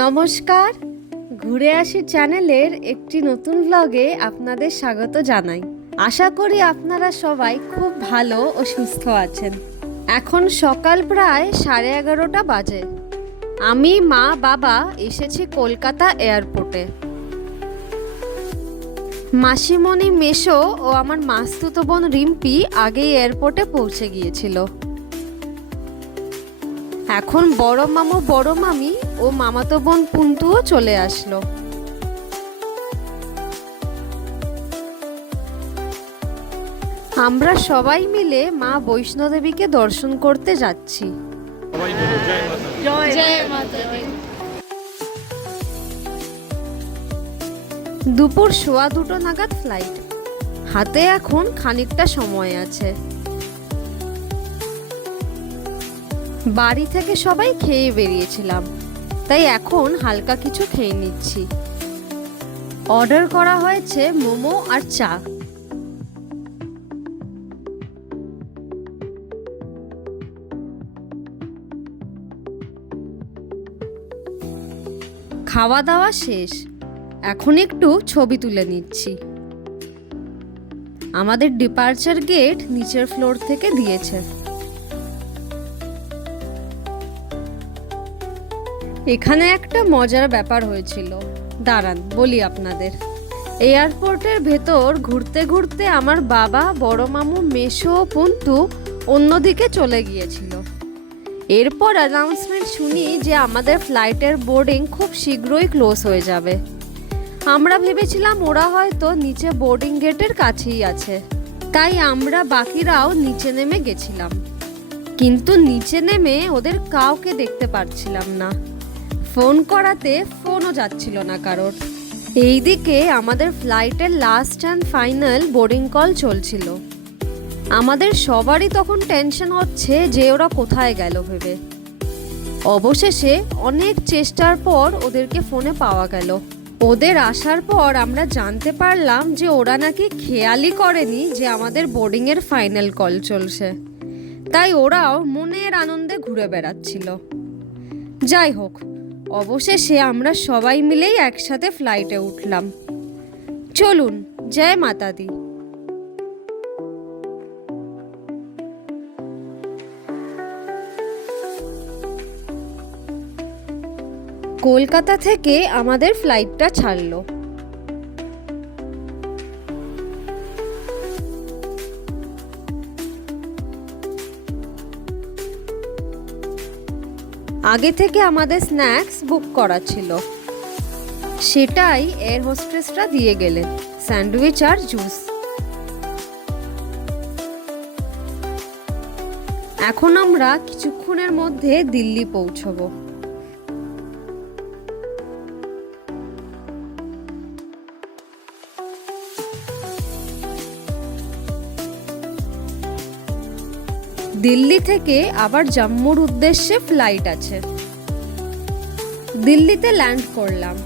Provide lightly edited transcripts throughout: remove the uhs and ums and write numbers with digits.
নমস্কার, ঘুরে আসি চ্যানেলের একটি নতুন ব্লগে আপনাদের স্বাগত জানাই। আশা করি আপনারা সবাই খুব ভালো ও সুস্থ আছেন। এখন সকাল প্রায় 11:30 বাজে। আমি, মা, বাবা এসেছি কলকাতা এয়ারপোর্টে। মাসিমণি, মেসো ও আমার মাস্তুতো বোন রিম্পি আগেই এয়ারপোর্টে পৌঁছে গিয়েছিল। এখন বড় মামু, বড় মামি ও মামাতো বোন পুন্তুও চলে আসলো। আমরা সবাই মিলে মা বৈষ্ণোদেবীকে দর্শন করতে যাচ্ছি। দুপুর 2:15 নাগাদ ফ্লাইট। হাতে এখন খানিকটা সময় আছে। বাড়ি থেকে সবাই খেয়ে বেরিয়েছিলাম, তাই এখন হালকা কিছু খেয়ে নিচ্ছি। অর্ডার করা হয়েছে মোমো আর চা। খাওয়া দাওয়া শেষ, এখন একটু ছবি তুলে নিচ্ছি। আমাদের ডিপার্চার গেট নিচের ফ্লোর থেকে দিয়েছে। এখানে একটা মজার ব্যাপার হয়েছিল, দাঁড়ান বলি আপনাদের। এয়ারপোর্টের ভেতর ঘুরতে ঘুরতে আমার বাবা, বড় মামু, মেসো ও পুন্তু অন্যদিকে চলে গিয়েছিল। এরপর অ্যানাউন্সমেন্ট শুনি যে আমাদের ফ্লাইটের বোর্ডিং খুব শীঘ্রই ক্লোজ হয়ে যাবে। আমরা ভেবেছিলাম ওরা হয়তো নিচে বোর্ডিং গেটের কাছেই আছে, তাই আমরা বাকিরাও নিচে নেমে গেছিলাম। কিন্তু নিচে নেমে ওদের কাউকে দেখতে পারছিলাম না। ফোন করাতে ফোনও যাচ্ছিল না কারোর। এইদিকে আমাদের ফ্লাইটের last and final boarding call চলছিল। আমাদের সবারই তখন টেনশন হচ্ছে যে ওরা কোথায় গেল ভেবে। অবশেষে অনেক চেষ্টার পর ওদেরকে ফোনে পাওয়া গেল। ওদের আসার পর আমরা জানতে পারলাম যে ওরা নাকি খেয়ালই করেনি যে আমাদের বোর্ডিংয়ের ফাইনাল কল চলছে, তাই ওরাও মনের আনন্দে ঘুরে বেড়াচ্ছিল। যাই হোক, অবশেষে আমরা সবাই মিলেই একসাথে ফ্লাইটে উঠলাম। চলুন, জয় মাতা দি। কলকাতা থেকে আমাদের ফ্লাইটটা ছাড়লো। আগে থেকে আমাদের স্ন্যাক্স বুক করা ছিল, সেটাই এয়ার হোস্টেসরা দিয়ে গেলেন, স্যান্ডউইচ আর জুস। এখন আমরা কিছুক্ষণের মধ্যে দিল্লি পৌঁছবো। দিল্লি থেকে আবার জম্মুর উদ্দেশ্যে ফ্লাইট আছে। দিল্লিতে ল্যান্ড করলাম।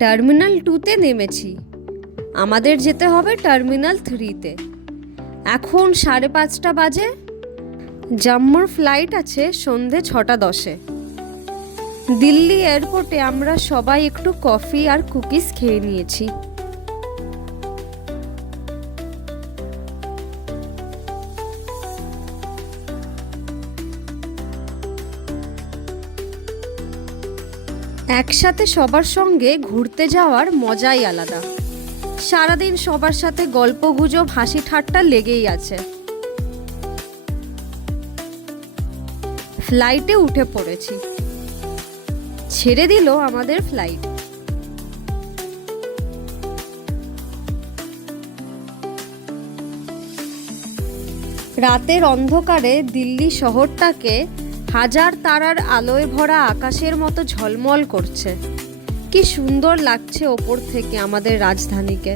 টার্মিনাল 2-তে নেমেছি। আমাদের যেতে হবে টার্মিনাল 3-তে। এখন 5:30 বাজে। জম্মুর ফ্লাইট আছে সন্ধে 6:10-এ। দিল্লি এয়ারপোর্টে আমরা সবাই একটু কফি আর কুকিজ খেয়ে নিয়েছি। একসাথে সবার সঙ্গে ঘুরতে যাওয়ার মজাই আলাদা। সারাদিন সবার সাথে গল্প গুজব, হাসি ঠাট্টা লেগেই আছে। ফ্লাইটে উঠে পড়েছি। ছেড়ে দিল আমাদের ফ্লাইট। রাতের অন্ধকারে দিল্লি শহরটাকে হাজার তারার আলোয় ভরা আকাশের মতো ঝলমল করছে। কি সুন্দর লাগছে ওপর থেকে আমাদের রাজধানীকে।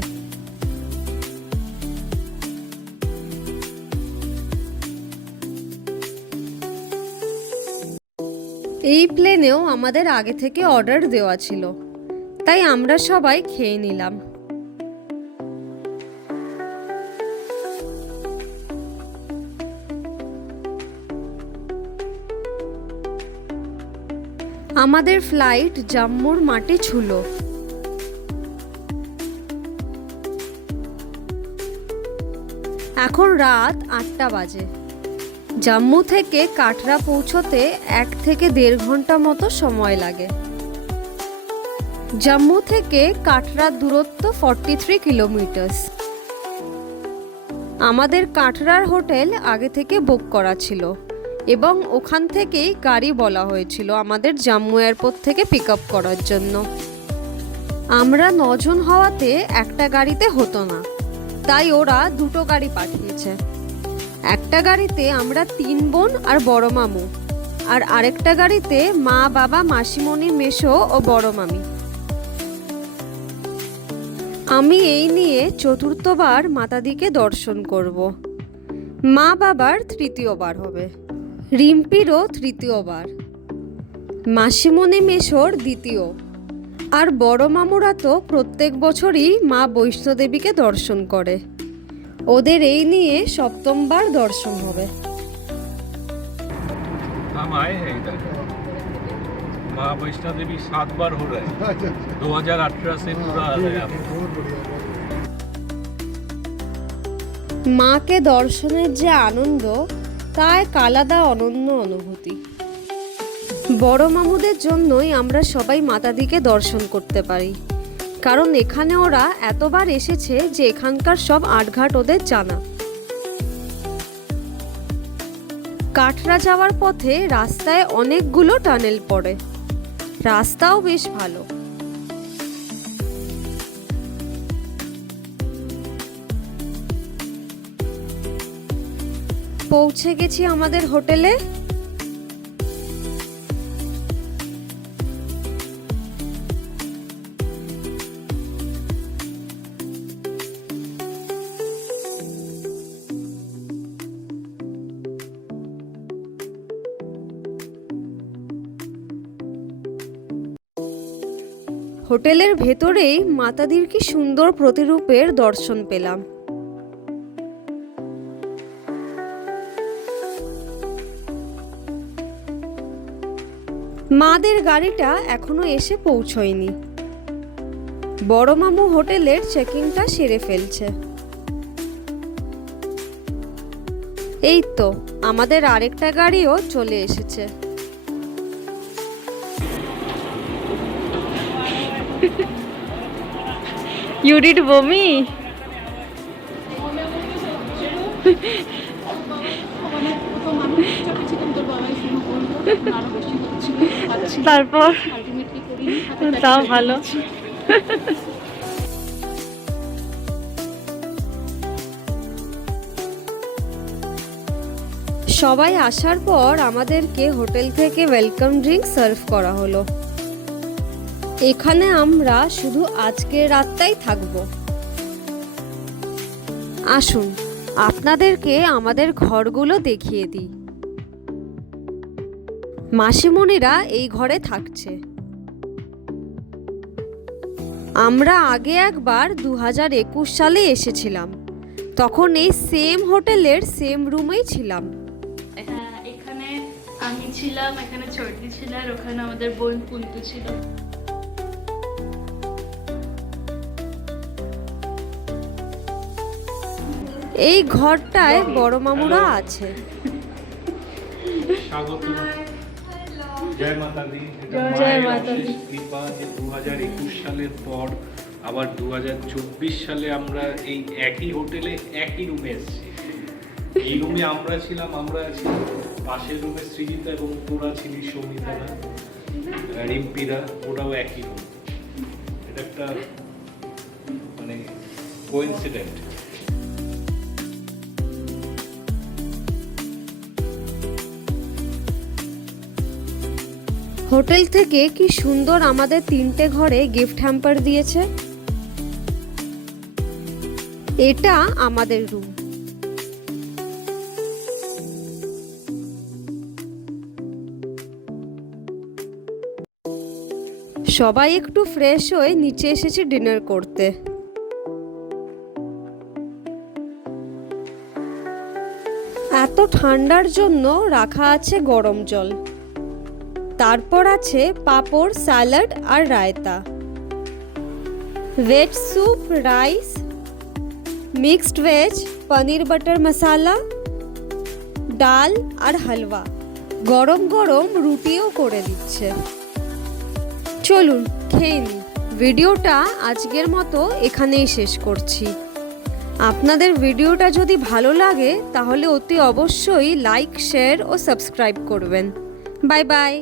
এই প্লেনেও আমাদের আগে থেকে অর্ডার দেওয়া ছিল, তাই আমরা সবাই খেয়ে নিলাম। আমাদের ফ্লাইট জম্মুর মাটি ছুঁল। এখন রাত 8টা বাজে। জম্মু থেকে কাটরা পৌঁছতে 1 থেকে 1.5 ঘন্টা মতো সময় লাগে। জম্মু থেকে কাটরার দূরত্ব 43 কিলোমিটার। আমাদের কাটরার হোটেল আগে থেকে বুক করা ছিল এবং ওখান থেকেই গাড়ি বলা হয়েছিল আমাদের জম্মু এয়ারপোর্ট থেকে পিক আপ করার জন্য। আমরা 9 জন হওয়াতে একটা গাড়িতে হতো না, তাই ওরা 2টো গাড়ি পাঠিয়েছে। একটা গাড়িতে আমরা 3 বোন আর বড় মামু, আর আরেকটা গাড়িতে মা, বাবা, মাসিমণি, মেসো ও বড় মামি। আমি এই নিয়ে 4র্থবার মাতাদিকে দর্শন করব। মা বাবার 3য়-বার হবে, রিম্পিরও 3য়-বার, মাসিমণি মেসোর 2য়, আর বড় মামুরা তো প্রত্যেক বছরই মা বৈষ্ণোদেবীকে দর্শন করে। ওদের এই নিয়ে 7ম-বার দর্শন হবে। हम आए हैं इधर, माँ वैष्णो देवी 7 बार हो रहा है। 2018 से पूरा आ रहा है आप। মাকে দর্শনের যে আনন্দ, তা এক আলাদা অনন্য অনুভূতি। বড় মামুদের জন্যই আমরা সবাই মাতাদিকে দর্শন করতে পারি, কারণ এখানে ওরা এতবার এসেছে যে এখানকার সব আটঘাট ওদের জানা। কাটরা যাওয়ার পথে রাস্তায় অনেকগুলো টানেল পড়ে, রাস্তাও বেশ ভালো। পৌঁছে গেছি আমাদের হোটেলে। হোটেলের ভেতরেই মাতাদির কি সুন্দর প্রতিরূপের দর্শন পেলাম। মাদের গাড়িটা এখনো এসে পৌঁছয়নি। বড় মামু হোটেলের চেকিংটা সেরে ফেলছে। এই তো আমাদের আরেকটা গাড়িও চলে এসেছে। You did বমি? তারপর তাও ভালো। সবাই আসার পর আমাদেরকে হোটেল থেকে ওয়েলকাম ড্রিঙ্ক সার্ভ করা হলো। এখানে আমরা শুধু আজকের রাতটাই থাকবো। আসুন আপনাদেরকে আমাদের ঘরগুলো দেখিয়ে দিই। মাসিমণিরা এই ঘরে থাকছে। আমরা আগে একবার 2021 সালে এসেছিলাম, তখন এই সেম হোটেলের সেম রুমেই ছিলাম। এখানে আমি ছিলাম, এখানে ছোটি ছিল, আর ওখানে আমাদের বোন পুন্তু ছিল। এই ঘরটায় বড় মামুরা আছে। স্বাগত, জয় মাতা দি। জয় মাতা দি। কৃপা যে 2021 সালের পর আবার 2024 সালে আমরা এই একই হোটেলে একই রুমে এসেছি। এই রুমে আমরা ছিলাম, আমরা আছি পাশের রুমে সৃজিতা এবং তোরা ছিলি সৌমিতারা, রিম্পিরা, ওরাও একই রুম। এটা একটা মানে কোইন্সিডেন্ট। হোটেল থেকে কি সুন্দর আমাদের 3টে ঘরে গিফট হ্যাম্পার দিয়েছে। এটা আমাদের রুম। সবাই একটু ফ্রেশ হয়ে নিচে এসেছি ডিনার করতে। এত ঠান্ডার জন্য রাখা আছে গরম জল, তারপর আছে পাঁপড়, স্যালাড আর raita, veg soup, rice, mixed veg, paneer butter masala, ডাল আর হালুয়া। গরম গরম রুটিও করে দিচ্ছে। চলুন খেয়ে নিই। ভিডিওটা আজকের মতো এখানেই শেষ করছি। আপনাদের ভিডিওটা যদি ভালো লাগে তাহলে অতি অবশ্যই লাইক, শেয়ার ও সাবস্ক্রাইব করবেন। Bye bye.